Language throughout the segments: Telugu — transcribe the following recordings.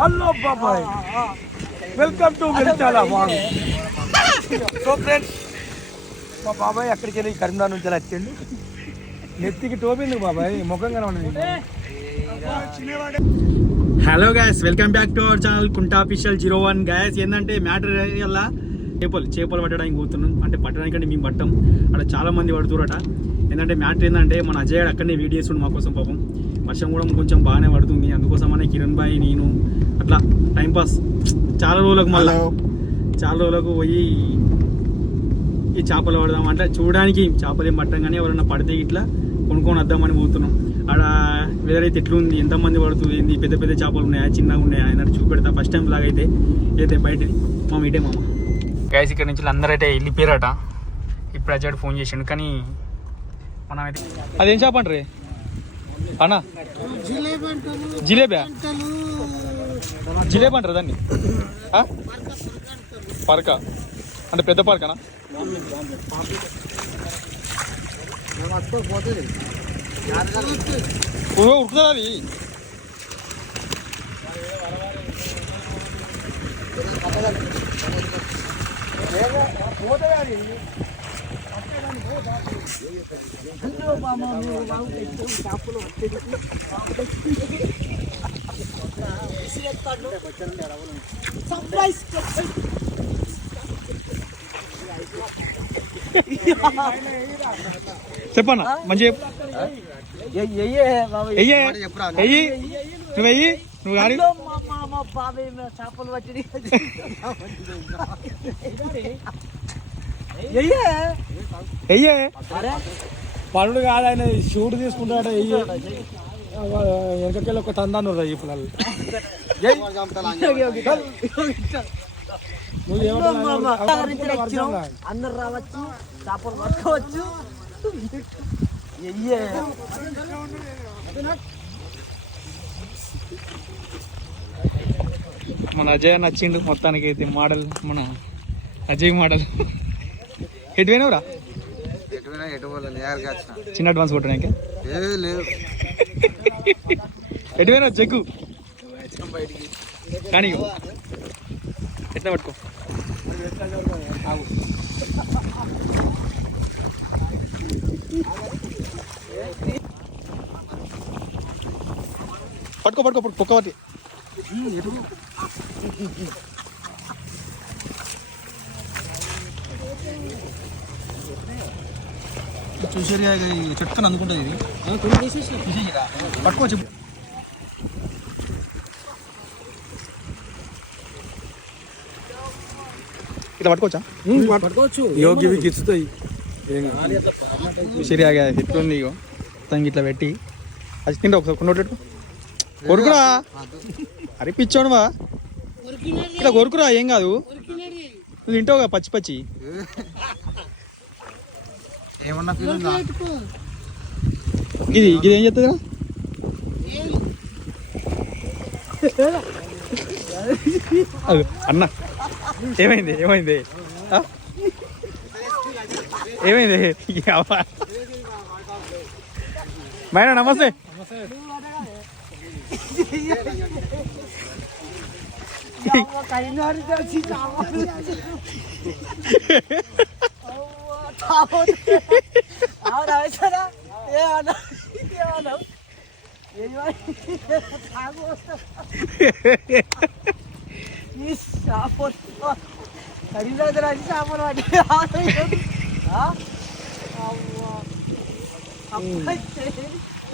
హలో బాబాయ్, వెల్కమ్ టు మిర్చాల వాంగ్. సో ఫ్రెండ్స్, మా బాబాయ్ అక్కడికి వెళ్ళి కరీంనగర్ నుంచి అలా వచ్చిండు. నెత్తికి టోపింది బాబాయ్, ముఖంగా ఉన్నది. Hello guys, welcome back to our channel కుంటా అఫీషియల్ 01. గైస్ ఏంటంటే మ్యాటర్ వల్ల చేపలు పట్టడానికి పోతున్నాం. అంటే పట్టడానికంటే మేము పట్టాం, అక్కడ చాలా మంది పడుతురట. ఏంటంటే మ్యాటర్ ఏంటంటే మన అజయ్ గారు అక్కడనే వీడియో చేస్తుండు మా కోసం. పాపం వర్షం కూడా కొంచెం బాగానే పడుతుంది, అందుకోసమనే కిరణ్ బాయ్ నేను అట్లా టైంపాస్ చాలా రోజులకు పోయి ఈ చేపలు పడదాం అంటే చూడడానికి చేపలు ఏం పట్టాం, కానీ ఎవరైనా పడితే ఇట్లా కొనుక్కొని వద్దామని పోతున్నాం. ఆడ వెదర్ అయితే ఎట్లుంది, ఎంతమంది పడుతుంది, ఏంది, పెద్ద పెద్ద చేపలు ఉన్నాయా చిన్నగా ఉన్నాయా అన్నట్టు చూపెడతా. ఫస్ట్ టైం లాగా అయితే బయటది మామ ఇటే మామ. గైస్ ఇక్కడ నుంచి అందరూ అయితే వెళ్ళిపోయారట. ఇప్పుడు అజయ్ ఫోన్ చేసిండు, కానీ మనం అయితే అదేం చేప అంటారు అన్నా? జిలేబీ అంటారు దాన్ని. పరక అంటే పెద్ద పరకనా? ఉరుకుతుంది అది. చెప్పన్నా మంచి నువ్వు గాడి చేపలు పట్టి పనుడు కాదు, ఆయన షూట్ తీసుకుంటాడు. వెనకకెళ్ళి ఒక తందాను ఈ పిల్లలు. అందరు రావచ్చు, చేపలు పట్టుకోవచ్చు. మన అజయ్ నచ్చిండు మొత్తానికి అయితే. మోడల్ మన అజయ్ మోడల్. ఎటు పోయినవురా? చిన్న అడ్వాన్స్ కొట్టడానికి ఎటు పోయినా చెక్కు కానీ ఎట్లా పట్టుకో. పట్టుకో పొక్క పట్టి. చూసేరియా చెట్టుకొని అందుకుంటుంది ఇది. పట్టుకోవచ్చు. ఇట్లా పట్టుకోవచ్చా? పట్టుకోవచ్చు. యోగి గిచ్చుతాయి. చూసేరియా ఎట్లుంది ఇగో తనకి ఇట్లా పెట్టి అది తింటా ఒకసారి కొనుగోట్టు కొరుకురా. అరే పిచ్చోడువా, ఇట్లా కొరుకురా, ఏం కాదు. నువ్వు తింటావుగా పచ్చి పచ్చి. ఇది ఏం చెప్తుందిరా? అన్న ఏమైంది? మైనా నమస్తే.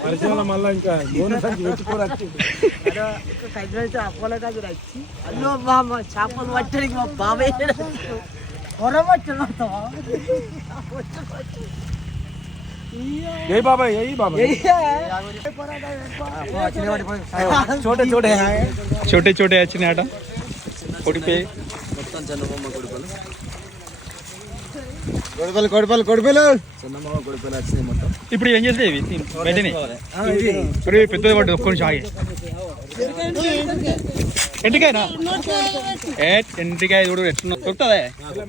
పరిచయం మళ్ళీ ఇంకా అపోలో దగ్గర వచ్చి అల్లో మామ చేపలు పట్టడానికి మా బాబాయ్ పొరవచ్చు. छोटे छोटे अच्छे आटा కొడిపే మొత్తం చందమామ కొడిపలు చందమామ కొడిపలు వచ్చినాయి మొత్తం. ఇప్పుడు ఏం చేస్తే ఇవి వెంటనే పెద్దది పడ్డది. ఒక్క నిమిషం ఆగి. ఎంటికాయనా? ఎంటికాయ చూడు ఎట్లా దొరుకుతుందా?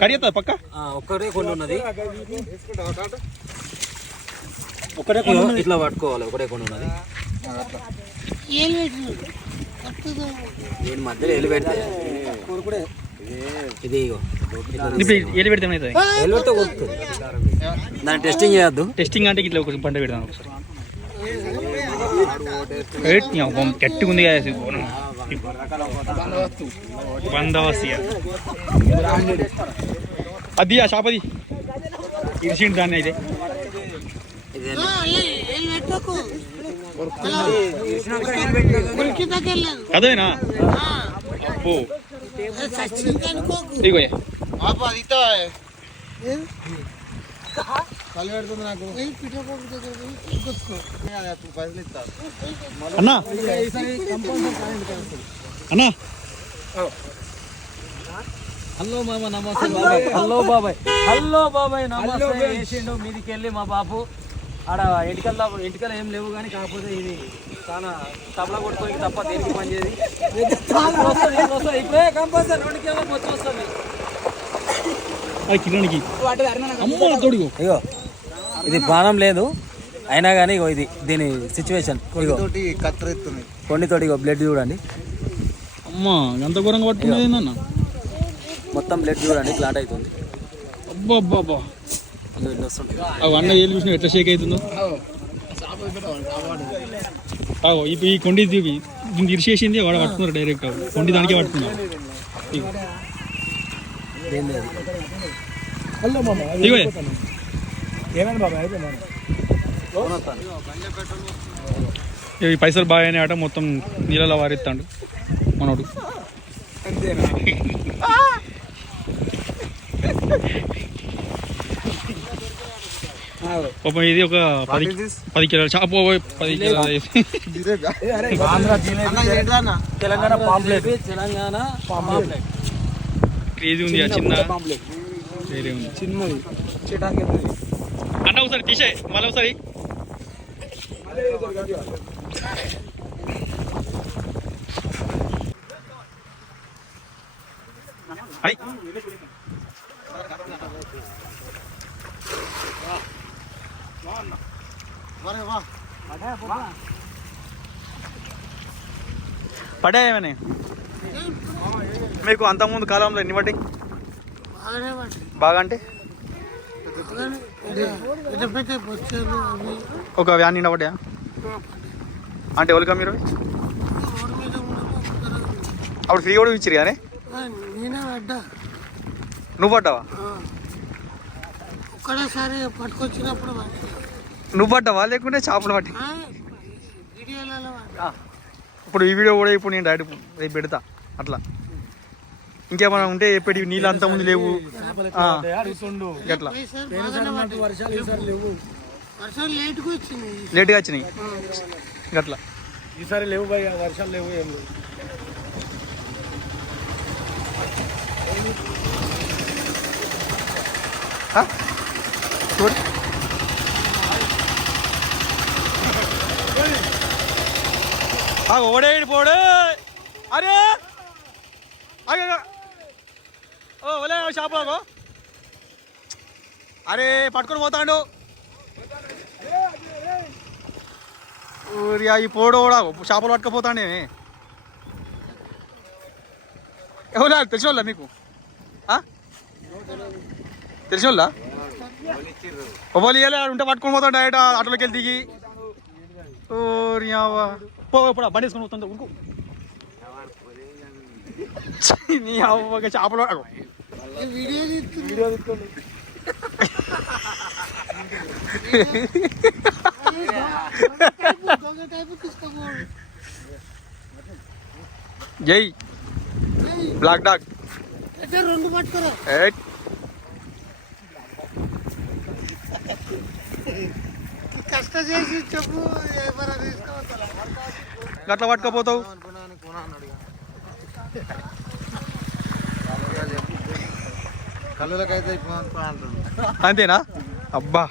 కడిగేస్తుంది పక్క. ఒక్కటే కొన్ని ఉన్నది. ఒకటే ఇట్లా పట్టుకోవాలి, ఒకటే కొన్ని ఉన్నది. దీని మధ్యలో ఎల్లు పెడితే ఇది ఇగో ఏది పెడితే ఏమవుతుంది? ఎల్లు పెడితే కొడుతుంది. దాన్ని టెస్టింగ్ చేయొద్దు. టెస్టింగ్ అంటే ఇట్లా ఒక పంట పెడతాను ఒకసారి. గట్టిగా ఉంది కదా బందవస్య అది ఆ షాప్ అది ఇరిసిండి దాన్ని అయితే అదేనా అబ్బో ఇగో అన్నా అన్నా హలో మామ నమస్తే బాబాయ్. హలో బాబాయ్. హలో బాబాయ్ నమస్తే. వేసిండు మీదికి వెళ్ళి మా బాబు ఆడ ఎంటికలు ఏం లేవు కానీ కాకపోతే ఇది చాలా తబలా కొట్టుకోనికి తప్ప దేనికి పని చేయదు. ఇప్పుడే కంపల్సరీ 2 కిలో వచ్చి వస్తుంది. ఇగో ఇది బాణం లేదు అయినా కానీ ఇగో ఇది దీని సిచ్యువేషన్. కొన్నితోటి ఇగో బ్లడ్ చూడండి. అమ్మా ఎంత ఘోరంగా పట్టుకునేది అన్న. మొత్తం బ్లడ్ చూడండి, క్లాట్ అవుతుంది. అబ్బా అబ్బా అబ్బా ఇట్లా వస్తుంటుంది. అన్న ఏళ్ళు చూసినా ఎట్లా షేక్ అవుతుందో. ఇప్పుడు ఈ కొండి దీన్ని ఇరిచేసింది వాడు పట్టుకున్నారు డైరెక్ట్. కొండి దానికే పట్టుకున్నారు. ఇగో ఏమైనా బాబా అయితే ఈ పైసలు బాగా అయినాయి ఆట మొత్తం నీళ్ళలో వారెత్తాడు మనోడు. పాపం ఇది ఒక 10 కిలోల చేప, 10 కిలోల Andhra jalebi, Telangana pomfret. Telangana pomfret crazy ఉంది. ఆ చిన్న వేరే ఉంది చిన్నది చిటాకి అన్న. ఒకసారి తీసే మళ్ళీ ఒకసారి. పడ్డాయేమని మీకు అంతకుముందు కాలంలో ఎన్ని పడ్డాయి బాగా? అంటే ఒక వ్యాన్ నిండా పడ్డాయా? అంటే ఎవరికా మీరు అప్పుడు ఫ్రీ కూడా ఇచ్చారు కానీ నువ్వు పడ్డావా? ఒక్కడేసారి పట్టుకొచ్చినప్పుడు నువ్వు పడ్డావా లేకుంటే చేపలు పట్టి? ఇప్పుడు ఈ వీడియో కూడా ఇప్పుడు నేను డైరెక్ట్ రేపు పెడతా. అట్లా ఇంకేమైనా ఉంటే చెప్పేటి నీళ్ళు అంత ముందు లేవు ఎట్లా లేట్గా వచ్చినాయి గట్లా. ఈసారి లేవు భయ, వర్షాలు లేవు, ఏం లేవు. చూడు ఓడేడు పోడు. అరే ఓ ఒలే షాపులో అరే పట్టుకొని పోతాడు. ఈ పోడు కూడా షాపులు పట్టుకపోతాండే. ఎవరా తెలిసిన వాళ్ళ మీకు? తెలిసిన వాళ్ళ ఒకళ్ళు ఇవ్వలే ఉంటే పట్టుకొని పోతాం డైరెక్ట్ ఆటోలోకి వెళ్ళి దిగి. ఇప్పుడు బండి వేసుకొని పోతుందా ఉరుకు నీ అవ్వగా చేపలు వీడియో జై బ్లాక్ డాగ్. రెండు పట్టుకోరా కష్ట చేసి చెప్పు. గట్లా పట్టుకపోతావు. కళ్ళకైతే అంతేనా? అబ్బా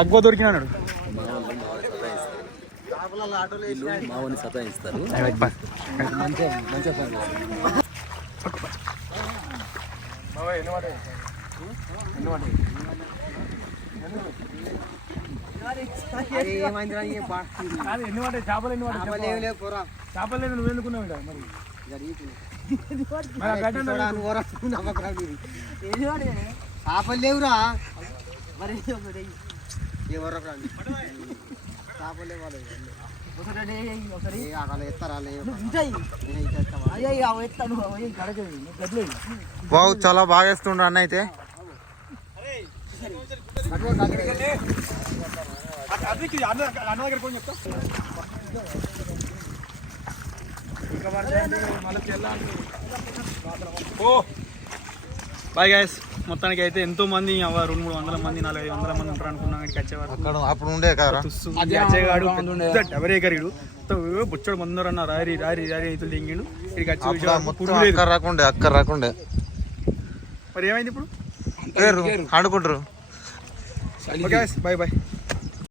అగ్గో దొరికినాడు. మావని సతాయిస్తారు. కాదు, ఎన్ని పడ్డాయి చేపలు? ఎన్ని పడ్డాయి? చేపలు లేదు, నువ్వు ఎందుకున్నావు ఇక్కడ మరి? మరి ఆ గడ్డ చేపలు లేవురా మరి ఎవరు బాగు చాలా బాగా వేస్తుండ్రు అన్న అయితే. అన్న దగ్గర ఫోన్ చెప్తా. బాయ్ గైస్, మొత్తానికి అయితే ఎంతో మంది 200-300 మంది 400-500 మంది ఉంటారు అనుకున్నాం. ఇక్కడికి వచ్చేవారు అక్కడ అప్పుడు ఉండే కదా అజయ్ గాడు డబరేకరుడు బుచ్చడు మందరు అన్న రారి రారి రారి అయితే దింగిండు. ఇక్కడికి వచ్చి అక్కడ రాకుండే మరి ఏమైంది ఇప్పుడు? అనుకుంటారు. Bye bye.